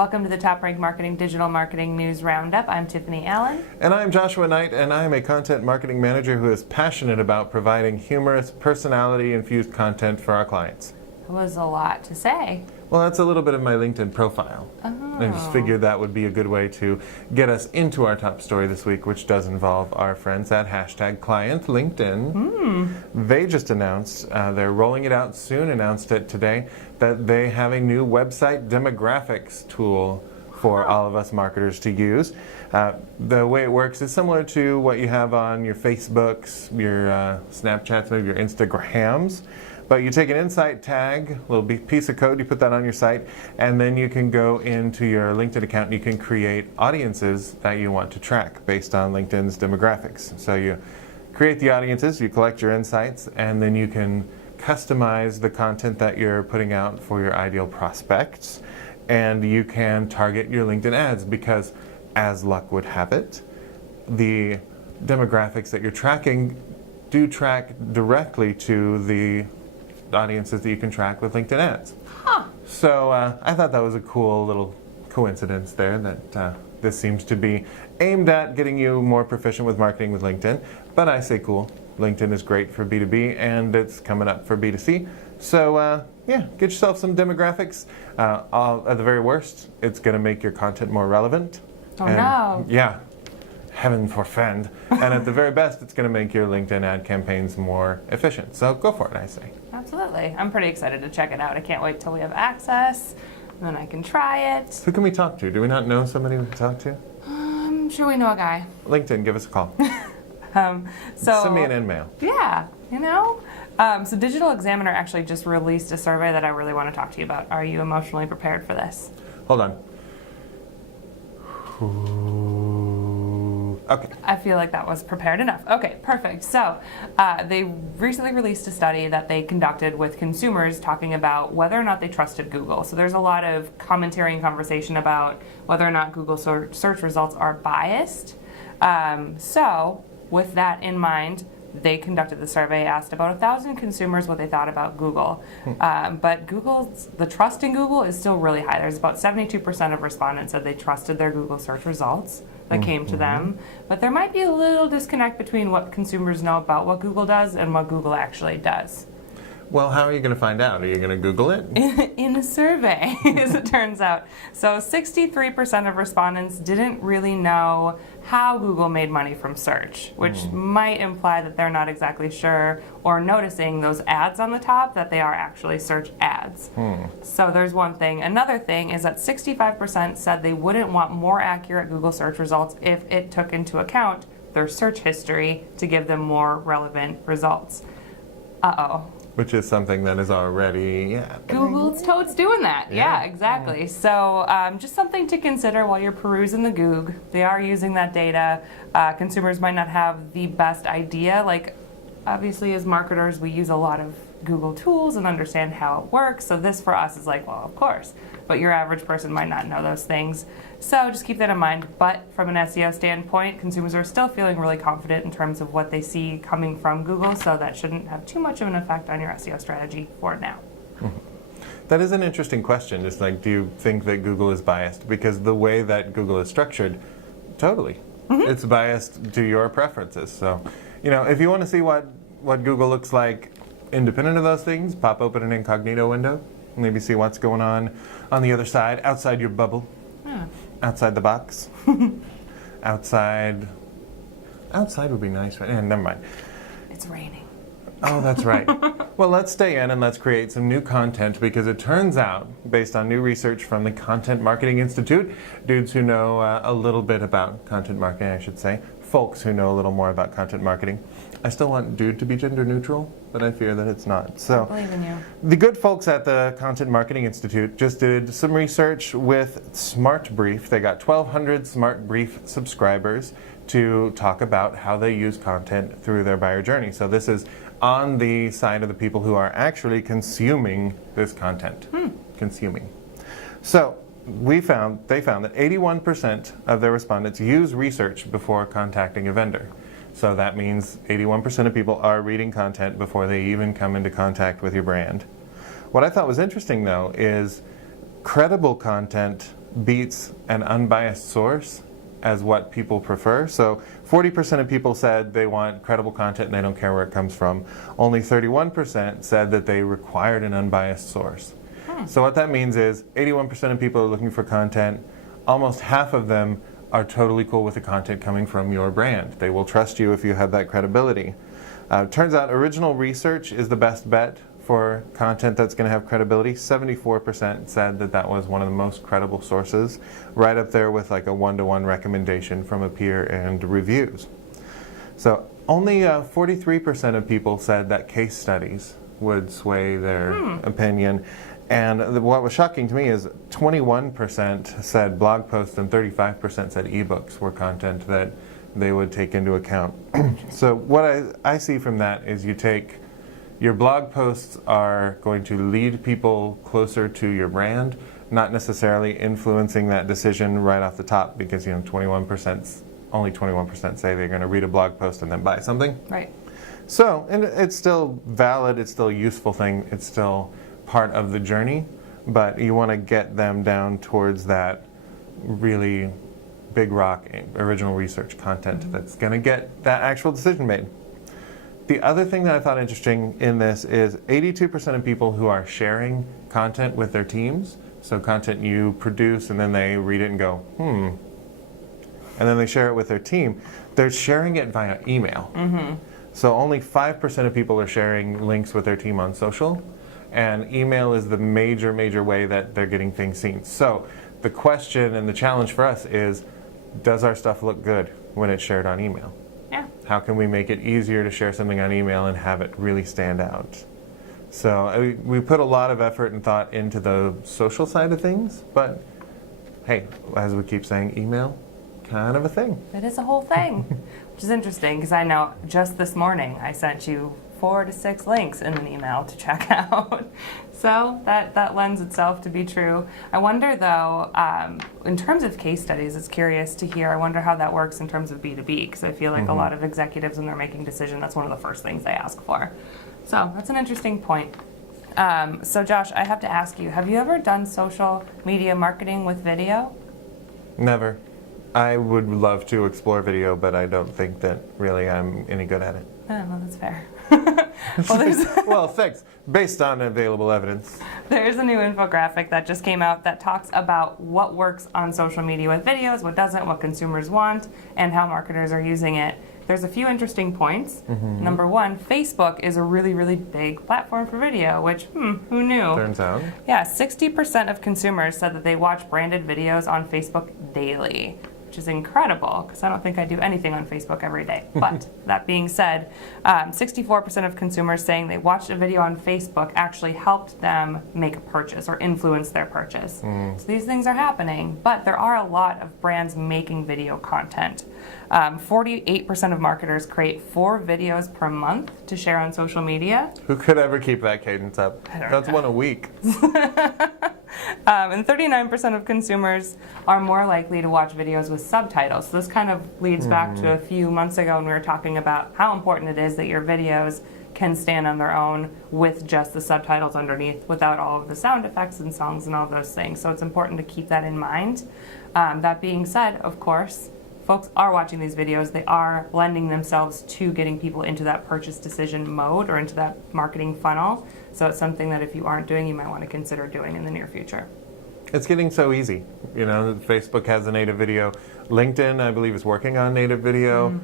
Welcome to the TopRank Marketing Digital Marketing News Roundup. I'm Tiffany Allen. And I'm Joshua Knight, and I am a content marketing manager who is passionate about providing humorous, personality-infused content for our clients. That was a lot to say. Well, that's a little bit of my LinkedIn profile. Oh. I just figured that would be a good way to get us into our top story this week, which does involve our friends at #ClientLinkedIn. They just announced, they're rolling it out soon, announced it today, that they have a new website demographics tool for all of us marketers to use. The way it works is similar to what you have on your Facebooks, your Snapchats, maybe your Instagrams. But you take an insight tag, a little piece of code, you put that on your site, and then you can go into your LinkedIn account and you can create audiences that you want to track based on LinkedIn's demographics. So you create the audiences, you collect your insights, and then you can customize the content that you're putting out for your ideal prospects. And you can target your LinkedIn ads because, as luck would have it, the demographics that you're tracking do track directly to the audiences that you can track with LinkedIn ads. So I thought that was a cool little coincidence there that this seems to be aimed at getting you more proficient with marketing with LinkedIn. But I say cool. LinkedIn is great for B2B and it's coming up for B2C. So yeah, get yourself some demographics. At the very worst, it's going to make your content more relevant. Oh no. Yeah. Heaven forfend. And at the very best, it's going to make your LinkedIn ad campaigns more efficient. So go for it, I say. Absolutely. I'm pretty excited to check it out. I can't wait till we have access, and then I can try it. Who can we talk to? Do we not know somebody we can talk to? I'm sure we know a guy. LinkedIn, give us a call. So send me an email. Yeah, you know. So Digital Examiner actually just released a survey that I really want to talk to you about. Are you emotionally prepared for this? Hold on. Okay. I feel like that was prepared enough. Okay, perfect. So they recently released a study that they conducted with consumers talking about whether or not they trusted Google. So there's a lot of commentary and conversation about whether or not Google search results are biased. So with that in mind, they conducted the survey, asked about 1,000 consumers what they thought about Google. But the trust in Google is still really high. There's about 72% of respondents said they trusted their Google search results that came to them. But there might be a little disconnect between what consumers know about what Google does and what Google actually does. Well, how are you going to find out? Are you going to Google it? In a survey, as it turns out. So 63% of respondents didn't really know how Google made money from search, which might imply that they're not exactly sure or noticing those ads on the top, that they are actually search ads. So there's one thing. Another thing is that 65% said they wouldn't want more accurate Google search results if it took into account their search history to give them more relevant results. Uh-oh. Which is something that is already Google's totes doing that. Yeah, exactly. So just something to consider while you're perusing the Goog. They are using that data. Consumers might not have the best idea. Like, obviously, as marketers, we use a lot of Google tools and understand how it works. So this for us is like, well, of course. But your average person might not know those things. So just keep that in mind. But from an SEO standpoint, consumers are still feeling really confident in terms of what they see coming from Google. So that shouldn't have too much of an effect on your SEO strategy for now. That is an interesting question. Just like, do you think that Google is biased? Because the way that Google is structured, totally. It's biased to your preferences. So, you know, if you want to see what Google looks like independent of those things, pop open an incognito window. Maybe see what's going on the other side, outside your bubble, outside the box. outside would be nice, right? Never mind. It's raining. Oh, that's right. Well, let's stay in and let's create some new content because it turns out, based on new research from the Content Marketing Institute, dudes who know a little bit about content marketing, I should say, folks who know a little more about content marketing. I still want dude to be gender neutral, but I fear that it's not. So, I believe in you. The good folks at the Content Marketing Institute just did some research with SmartBrief. They got 1,200 SmartBrief subscribers to talk about how they use content through their buyer journey. So this is on the side of the people who are actually consuming this content. Consuming. So they found that 81% of their respondents use research before contacting a vendor. So that means 81% of people are reading content before they even come into contact with your brand. What I thought was interesting, though, is credible content beats an unbiased source as what people prefer. So 40% of people said they want credible content and they don't care where it comes from. Only 31% said that they required an unbiased source. So what that means is 81% of people are looking for content. Almost half of them are totally cool with the content coming from your brand. They will trust you if you have that credibility. Turns out original research is the best bet for content that's going to have credibility. 74% said that that was one of the most credible sources, right up there with like a one-to-one recommendation from a peer and reviews. So only 43% of people said that case studies would sway their opinion. And what was shocking to me is 21% said blog posts and 35% said ebooks were content that they would take into account. So what I see from that is your blog posts are going to lead people closer to your brand, not necessarily influencing that decision right off the top, because only 21% say they're going to read a blog post and then buy something. Right. So, and it's still valid, it's still a useful thing, it's still part of the journey, but you want to get them down towards that really big rock original research content that's going to get that actual decision made. The other thing that I thought interesting in this is 82% of people who are sharing content with their teams, so content you produce and then they read it and go, and then they share it with their team, they're sharing it via email. So only 5% of people are sharing links with their team on social, and email is the major way that they're getting things seen. So the question and the challenge for us is, does our stuff look good when it's shared on email? Yeah. How can we make it easier to share something on email and have it really stand out? So we put a lot of effort and thought into the social side of things, but hey, as we keep saying, email, kind of a thing. It is a whole thing, which is interesting because I know just this morning I sent you 4 to 6 links in an email to check out. So that lends itself to be true. I wonder though, in terms of case studies, it's curious to hear, I wonder how that works in terms of B2B, because I feel like a lot of executives when they're making decisions, that's one of the first things they ask for. So that's an interesting point. So Josh, I have to ask you, have you ever done social media marketing with video? Never. I would love to explore video, but I don't think that really I'm any good at it. Oh, well, that's fair. Well, well, thanks. Based on available evidence. There's a new infographic that just came out that talks about what works on social media with videos, what doesn't, what consumers want, and how marketers are using it. There's a few interesting points. Number one, Facebook is a really big platform for video, which, who knew? Turns out. Yeah, 60% of consumers said that they watch branded videos on Facebook daily, which is incredible because I don't think I do anything on Facebook every day. But that being said, 64% of consumers saying they watched a video on Facebook actually helped them make a purchase or influence their purchase. So these things are happening, but there are a lot of brands making video content. 48% of marketers create 4 videos per month to share on social media. Who could ever keep that cadence up? That's one a week. And 39% of consumers are more likely to watch videos with subtitles. So this kind of leads back to a few months ago when we were talking about how important it is that your videos can stand on their own with just the subtitles underneath without all of the sound effects and songs and all those things. So it's important to keep that in mind. That being said, of course, folks are watching these videos. They are lending themselves to getting people into that purchase decision mode or into that marketing funnel. So it's something that if you aren't doing, you might want to consider doing in the near future. It's getting so easy. You know, Facebook has a native video. LinkedIn, I believe, is working on native video.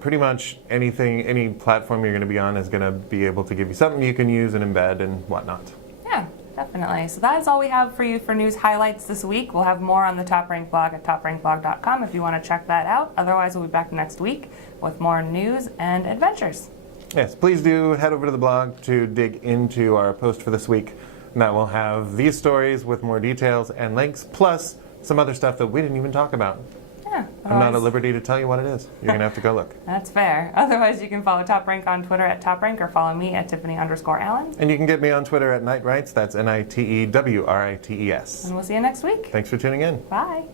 Pretty much anything, any platform you're going to be on is going to be able to give you something you can use and embed and whatnot. Yeah, definitely. So that is all we have for you for news highlights this week. We'll have more on the TopRank blog at toprankblog.com if you want to check that out. Otherwise, we'll be back next week with more news and adventures. Yes, please do head over to the blog to dig into our post for this week. And that will have these stories with more details and links, plus some other stuff that we didn't even talk about. Yeah. I'm not at liberty to tell you what it is. You're going to have to go look. That's fair. Otherwise, you can follow TopRank on Twitter at TopRank or follow me at Tiffany_Allen. And you can get me on Twitter at Nitewrites. That's NITEWRITES. And we'll see you next week. Thanks for tuning in. Bye.